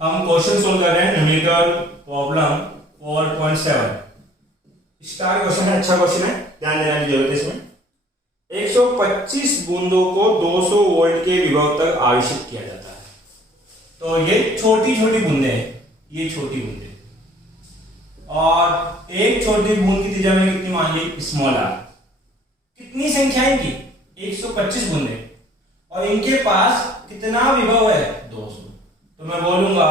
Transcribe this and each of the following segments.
हम question solve कर रहे हैं न्यूमेरिकल प्रॉब्लम 4.7। स्टार क्वेश्चन है, अच्छा क्वेश्चन है, ध्यान देने की जरूरत है इसमें। 125 बूंदों को 200 वोल्ट के विभव तक आवेशित किया जाता है। तो ये छोटी छोटी बूंदे हैं, ये छोटी बूंदे, और एक छोटी बूंद की त्रिज्या में कितनी मान ली, स्मॉल आर। कितनी संख्याएं की, 125 बूंदे, और इनके पास कितना विभव है, 200। तो मैं बोलूंगा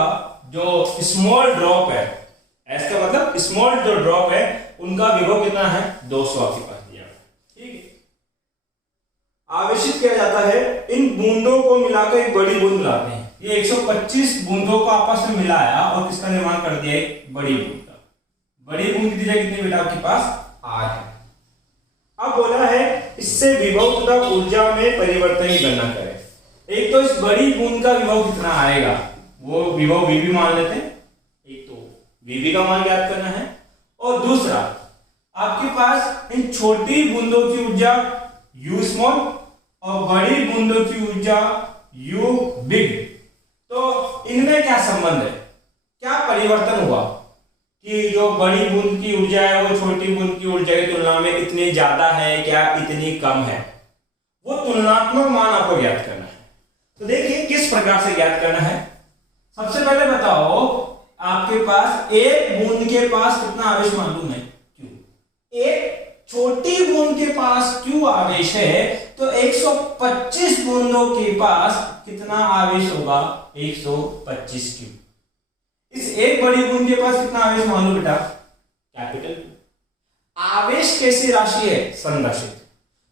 जो स्मॉल ड्रॉप है, एस का मतलब स्मॉल जो ड्रॉप है उनका विभव कितना है, 200 आपके पास दिया। ठीक है, आवेशित किया जाता है। इन बूंदों को मिलाकर एक बड़ी बूंद लाते हैं। ये 125 बूंदों को आपस में मिलाया और किसका निर्माण कर दिया, एक बड़ी बूंद का। बड़ी बूंद की त्रिज्या कितनी बेटा आपके पास, आर है। अब बोला है इससे विभव तथा ऊर्जा में परिवर्तन की गणना करें। एक तो इस बड़ी बूंद का विभव कितना आएगा, वो विभव वीबी मान लेते हैं। एक तो वीबी का मान ज्ञात करना है, और दूसरा आपके पास इन छोटी बूंदों की ऊर्जा यू स्मॉल और बड़ी बूंदों की ऊर्जा यू बिग। तो इनमें क्या संबंध है, क्या परिवर्तन हुआ कि जो बड़ी बूंद की ऊर्जा है वो छोटी बूंद की ऊर्जा की तुलना में इतनी ज्यादा है, क्या इतनी कम है, वो तुलनात्मक मान आपको ज्ञात करना है। तो देखिए किस प्रकार से ज्ञात करना है। सबसे पहले बताओ, आपके पास एक बूंद के पास कितना आवेश मालूम है, क्यू। एक छोटी बूंद के पास क्यू आवेश है, तो 125 बूंदों के पास कितना आवेश होगा, 125 क्यू। इस एक बड़ी बूंद के पास कितना आवेश मालूम बेटा, कैपिटल। आवेश कैसी राशि है, संरक्षित।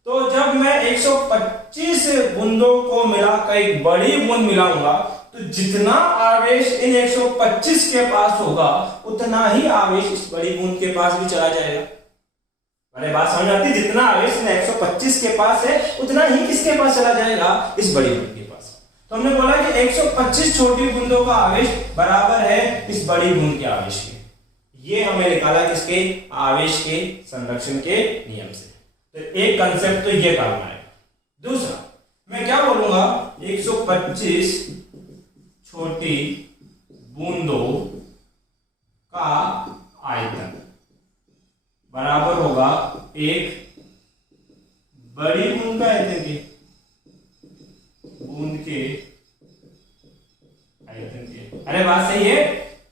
तो जब मैं 125 बूंदों को मिलाकर एक बड़ी बूंद मिलाऊंगा, तो जितना आवेश इन 125 के पास होगा उतना ही आवेश इस बड़ी बूंद के पास भी चला जाएगा। अरे बात समझ आती, जितना आवेश इन 125 के पास है उतना ही किसके पास चला जाएगा, इस बड़ी बूंद के पास। तो हमने बोला कि 125 छोटी बूंदों का आवेश बराबर है इस बड़ी बूंद के आवेश के। ये हमें निकाला किसके, आवेश के संरक्षण के नियम से। तो एक कंसेप्ट तो ये काम आएगा। दूसरा मैं क्या बोलूंगा, 125 छोटी बूंदों का आयतन बराबर होगा एक बड़ी बूंद का आयतन के, बूंद के आयतन के। अरे बात सही है,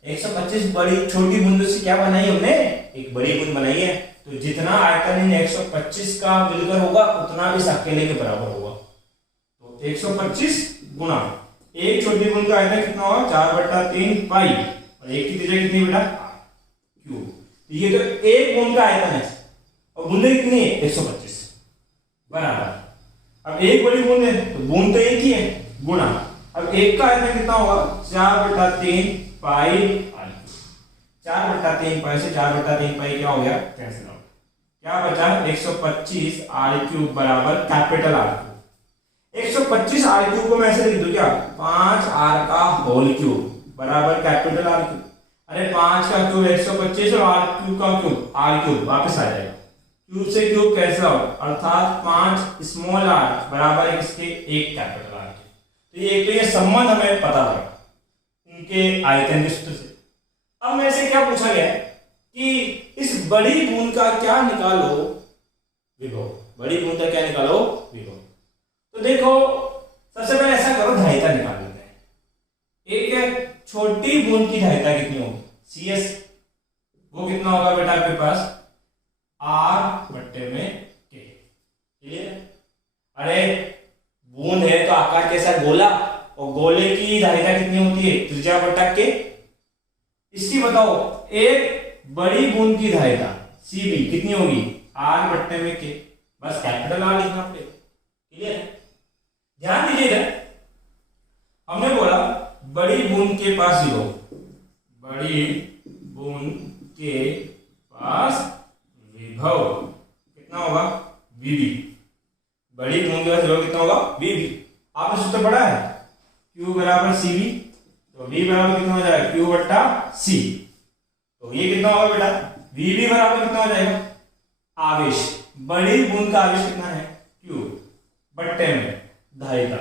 125 बड़ी छोटी बूंदों से क्या बनाई हमने, एक बड़ी बूंद बनाई है। तो जितना आयतन इन 125 का मिलकर होगा उतना इस अकेले के बराबर होगा। तो 125 गुणा एक छोटी बूंद का आयतन कितना होगा, 4/3 पाई, और एक की त्रिज्या कितनी बेटा, क्यू। तो ये तो एक बूंद का आयतन है, और बूंदें कितनी है, 125 बराबर। अब एक बड़ी बूंद है तो बूंद तो एक ही है, गुणा अब एक का आयतन कितना होगा, 4/3 पाई आर। 4/3 पाई से 4/3 पाई क्या हो गया, कैंसिल आउट। क्या बचा, 125 आर क्यूब बराबर capital R cube. 125 R cube को मैं ऐसे लिख दूं क्या, 5 आर का होल क्यूब बराबर कैपिटल आर क्यूब। अरे 5 का क्यूब 125 और आर क्यूब का क्यूब आर क्यूब वापस आ जाएगा, क्यूब से क्यूब कैंसिल आउट, अर्थात 5 स्मॉल आर बराबर है किसके, एक कैपिटल आर के। तो ये संबंध हमें पता लगा इनके आयतन के सूत्र से। अब मेरे से क्या पूछा गया कि इस बड़ी बूंद का क्या निकालो विभव, बड़ी बूंद का क्या निकालो विभव। तो देखो सबसे पहले ऐसा करो, धारिता निकाल लेते हैं। एक छोटी बूंद की धारिता कितनी होगी, CS, वो कितना होगा बेटा आपके पास, R/K। क्लियर। अरे बूंद है तो आकार कैसा, गोला, और गोले की धारिता कितनी होती है, त्रिज्या बटा K। इसकी बताओ एक बड़ी बूंद की धारिता CB कितनी होगी, R/K। बस कैपिटल आर लिखना पड़ेगा। क्लियर। ध्यान दीजिएगा, हमने बोला बड़ी बूंद के पास विभव, बड़ी बूंद के पास विभव कितना होगा, VB। बड़ी बूंद के पास विभव कितना होगा, VB। आपने सूत्र पढ़ा है, Q बराबर CB, तो V बराबर कितना हो जाएगा, Q/C। तो ये कितना होगा बेटा, VB बराबर कितना हो जाएगा, आवेश, बड़ी बूंद का आवेश कितना है, Q बट्टे में धारिता,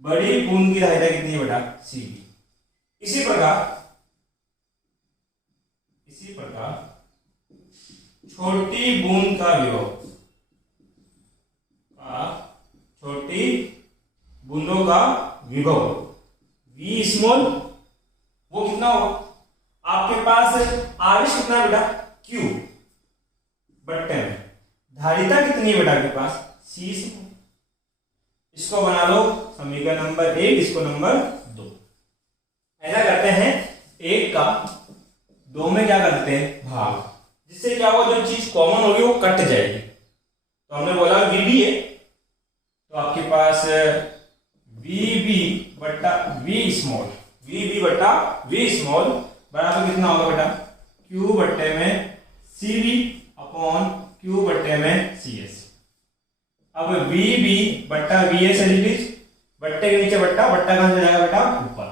बड़ी बूंद की धारिता कितनी है बेटा, Cb। इसी प्रकार छोटी बूंद का विभव छोटी बूंदों का विभव V स्मॉल वो कितना होगा? आपके पास आवेश कितना है बेटा? Q बट्टे में धारिता कितनी है बेटा आपके पास? C small. इसको बना लो समीकरण नंबर 1, इसको नंबर 2। ऐसा करते हैं 1 का 2 में क्या करते हैं? भाग, जिससे क्या होगा? जो चीज कॉमन होगी वो कट जाएगी। तो हमने बोला VB है, तो आपके पास VB बट्टा V स्मॉल, VB बट्टा V स्मॉल बराबर कितना होगा बेटा? Q बट्टे में CV अपॉन Q बट्टे में CS। अब VB बट्टा VS है प्लीज, बट्टे के नीचे बट्टा, बट्टा कहां से जाएगा बेटा? ऊपर।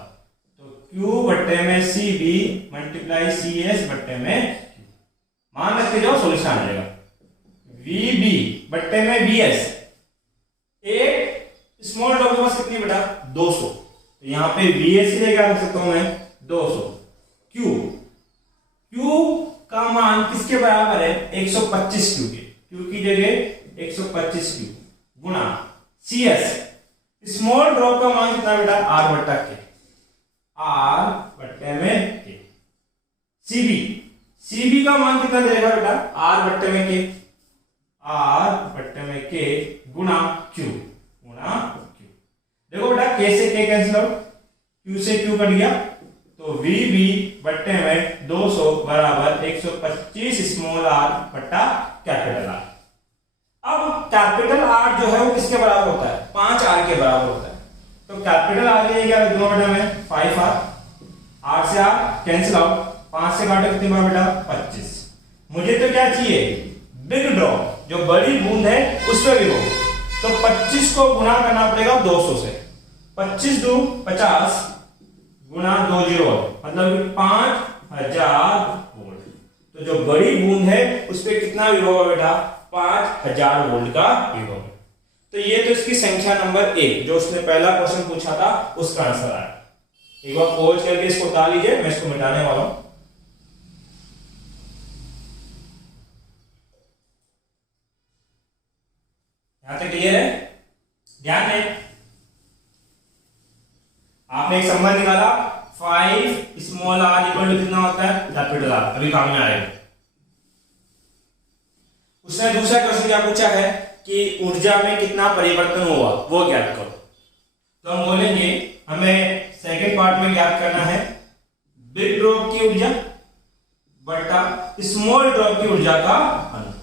तो Q बट्टे में CV मल्टीप्लाई CS बट्टे में Q। मान रखते जाओ, सोल्यूशन आ जाएगा। VB बट्टे में VS, एक स्मॉल डॉग के पास कितनी बेटा? 200, तो यहाँ पे VS की जगह रख सकता हूं मैं 200। Q का मान किसके बराबर है? 125 Q के, Q की जगह 125 Q गुणा CS, स्मॉल ड्रॉप का मान कितना बेटा? R बट्टा K, R बट्टे में K। CB का मान कितना देगा बेटा? R बट्टे में K, R बट्टे में K गुणा Q। देखो बेटा K से K कैंसिल आउट, Q से Q कट गया, तो VB बट्टे में 200 बराबर 125 स्मॉल r बट्टा कैपिटल R। अब कैपिटल R जो है वो किसके बराबर होता है? 5R के बराबर होता है। तो कैपिटल R के लिए क्या रख दूंगा बेटा मैं? 5R, R से R कैंसिल आउट, 5 से काटो कितनी बार बेटा? 25। मुझे तो क्या चाहिए? बिग ड्रॉप, जो बड़ी बूंद है उस पर विभव। तो 25 को गुणा करना पड़ेगा 200 से, 25 दूं 50 गुणा 20 मतलब 5000 वोल्ट। तो जो बड़ी बूंद है उस पे कितना विभव है बेटा? 5000 वोल्ट का विभव। तो ये तो इसकी संख्या नंबर 1 जो उसने पहला क्वेश्चन पूछा था उसका आंसर आया। एक बार खोज करके इसको उतार लीजिए, मैं इसको मिटाने वाला हूं। यहां तक क्लियर है? ध्यान दें, आपने एक संबंध निकाला 5 स्मॉल r इक्वल टू कितना होता है? Capital R। अभी काम में आएगा। उसने दूसरा क्वेश्चन क्या पूछा है कि ऊर्जा में कितना परिवर्तन हुआ वो ज्ञात करो। तो हम बोलेंगे हमें सेकंड पार्ट में ज्ञात करना है बिग ड्रॉप की ऊर्जा बटा स्मॉल ड्रॉप की ऊर्जा का अनुपात।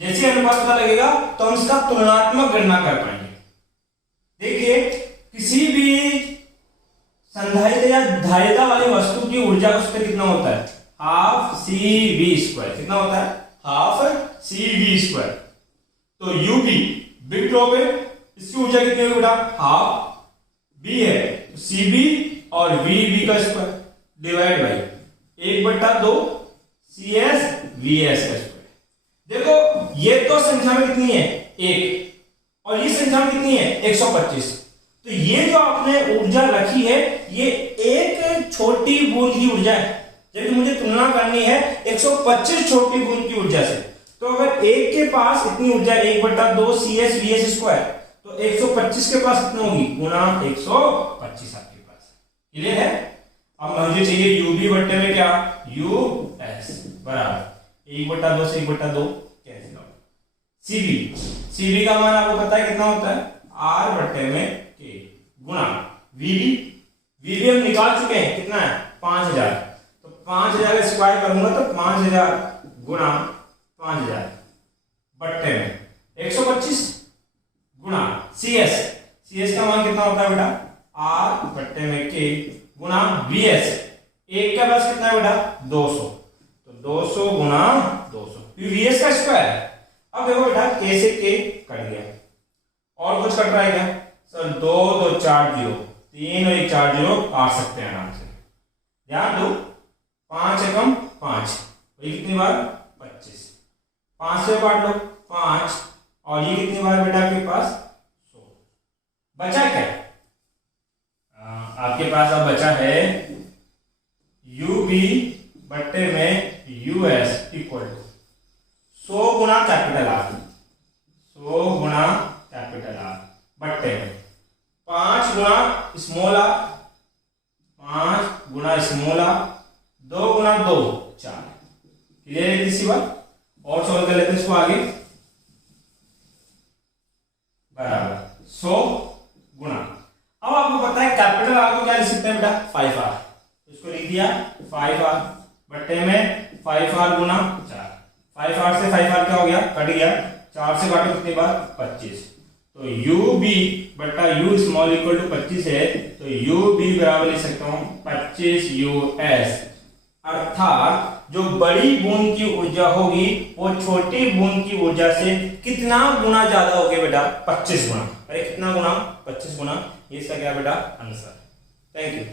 जैसे अनुपात पता लगेगा तो हम इसका तुलनात्मक गणना कर पाएंगे। देखिए किसी भी संधारित्र या धारिता वाली वस्तु की ऊर्जा उस पर कितना होता है? Half CV²। कितना होता है? Half CV²। तो UB बिग ड्रॉप है, इसकी ऊर्जा कितनी होगी बेटा? हाफ। B है तो CB और VB का square divide by 1/2 CS VS का स्क्वायर। देखो ये तो संख्या में कितनी है? 1, और ये संख्या में कितनी है? 125। तो ये जो आपने ऊर्जा रखी है ये एक छोटी बूंद की ऊर्जा है, जबकि मुझे तुलना करनी है 125 छोटी बूंद की ऊर्जा से। तो अगर एक के पास इतनी ऊर्जा 1/2 CS VS स्क्वायर, तो 125 के पास कितना होगी? गुणा 125 आपके पास। क्लियर है? अब मुझे चाहिए UB बट्टे में क्या? US बराबर 1/2 से 1/2 कैंसिल आउट। CB का मान आपको पता है कितना होता है? R बट्टे में K गुणा VB हम निकाल चुके हैं, कितना है? 5000। तो 5000 का स्क्वायर करूंगा तो 5000 गुणा 5000 बट्टे में 125 गुणा CS का मान कितना होता है बेटा? R बट्टे में K गुणा VS, एक का बस कितना है बेटा? 200। तो 200 गुणा 200 VS का स्क्वायर। अब देखो बेटा K से K कट गया, और कुछ कट रहा है क्या? सर 2 2 4 0, 3 और 1 4 0 काट सकते हैं आराम से। ध्यान दो 5 एकम 5, ये कितनी बार? 25। 5 से काट लो 5, और ये कितनी बार बेटा आपके पास? 100। बचा क्या? आपके पास अब बचा है यूबी बट्टे में यूएस इक्वल टू 100 गुना कैपिटल आर, 100 गुना कैपिटल आर बट्टे में 5 गुना स्मॉल आर, 5 गुना स्मॉल आर, 2 गुना 2 4। क्लियर है इसी बात? और सॉल्व कर लेते हैं इसको आगे। बराबर 100 गुना, अब आपको पता है कैपिटल आर को क्या लिख सकते हैं बेटा 5R, तो इसको लिख दिया 5R बट्टे में 5R गुना 4। 5R से 5R क्या हो गया, कट गया, 4 से काटो कितने बार 25, तो UB बट्टा U स्मॉल इक्वल टू 25 है, तो UB बराबर लिख सकता हूं 25 US। अर्थात जो बड़ी बूंद की ऊर्जा होगी वो छोटी बूंद की ऊर्जा से कितना गुना ज्यादा होगी बेटा 25 गुना। अरे कितना गुना 25 गुना, ये इसका क्या बेटा आंसर। Thank you.